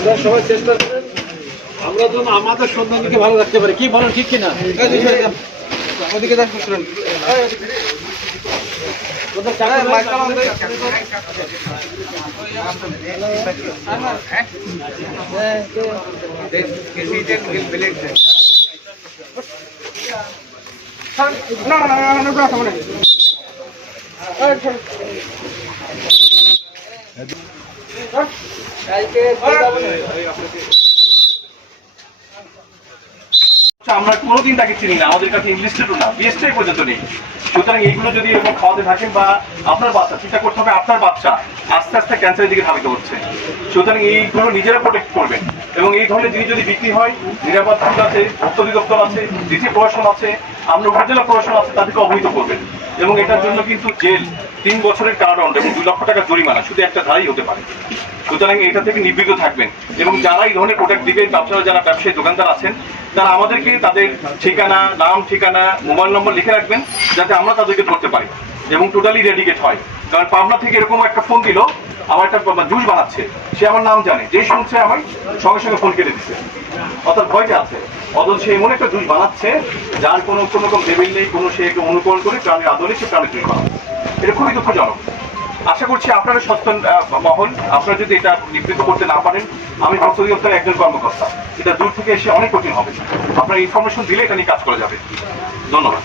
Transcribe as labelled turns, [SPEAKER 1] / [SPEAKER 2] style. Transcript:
[SPEAKER 1] আমরা সবাই চেষ্টা করেন আমরা যেন আমাদের সন্তানকে ভালো রাখতে পারি কি বলেন ঠিক কিনা
[SPEAKER 2] ওদিকে যাস শুনুন। না না না না না
[SPEAKER 3] আমরা কোনোদিন তাকে চিনি না। আমাদের কাছে ইনলিস্টেডও না বিএসটাই পর্যন্ত নেই। সুতরাং এইগুলো যদি এরকম খাওয়াতে থাকেন বা আপনার বাচ্চা, চিন্তা করতে হবে আপনার বাচ্চা আস্তে আস্তে ক্যান্সারের দিকে ধাবিত হচ্ছে। সুতরাং এইগুলো নিজেরা প্রোটেক্ট করবেন। এবং এই ধরনের জিনিস যদি বিক্রি হয়, নিরাপদ আছে, ভক্ত অধিদপ্তর আছে ডিসি প্রশাসন আছে, আমরা উপজেলা প্রশাসন আছে, তাদেরকে অবহিত করবেন। এবং এটার জন্য কিন্তু জেল তিন বছরের কারাদণ্ড এবং দুই লক্ষ টাকা জরিমানা, শুধু একটা ধারাই হতে পারে। সুতরাং এটা থেকে নিবৃত্ত থাকবেন। এবং যারা এই ধরনের প্রোডাক্ট দিবেন ব্যবসায়ী যারা ব্যবসায়ী দোকানদার আছেন, তারা আমাদেরকে তাদের ঠিকানা, নাম, ঠিকানা, মোবাইল নম্বর লিখে রাখবেন, যাতে আমরা তাদেরকে ধরতে পারি এবং টোটালি রেডিকেট হয়। কারণ পাবনা থেকে এরকম একটা ফোন দিল আমার একটা জুস বানাচ্ছে। সে আমার নাম জানে। যে শুনছে আমার সঙ্গে সঙ্গে ফোন কেটে দিচ্ছে অর্থাৎ ভয়টা আছে। অথচ সে এমন একটা জুস বানাচ্ছে, যার কোনো কোনো রকম লেভেল নেই, কোনো সে অনুকরণ করে প্রাণের আদলে সে প্রাণের জুস বানাচ্ছে এটা খুবই দুঃখজনক। আশা করছি আপনারা সচেতন মহল। আপনারা যদি এটা নিবৃত্ত করতে না পারেন, আমি ভক্ত অধিদপ্তরের একজন কর্মকর্তা। এটা দূর থেকে এসে অনেক কঠিন হবে। আপনারা ইনফরমেশন দিলে এখানে কাজ করা যাবে। ধন্যবাদ।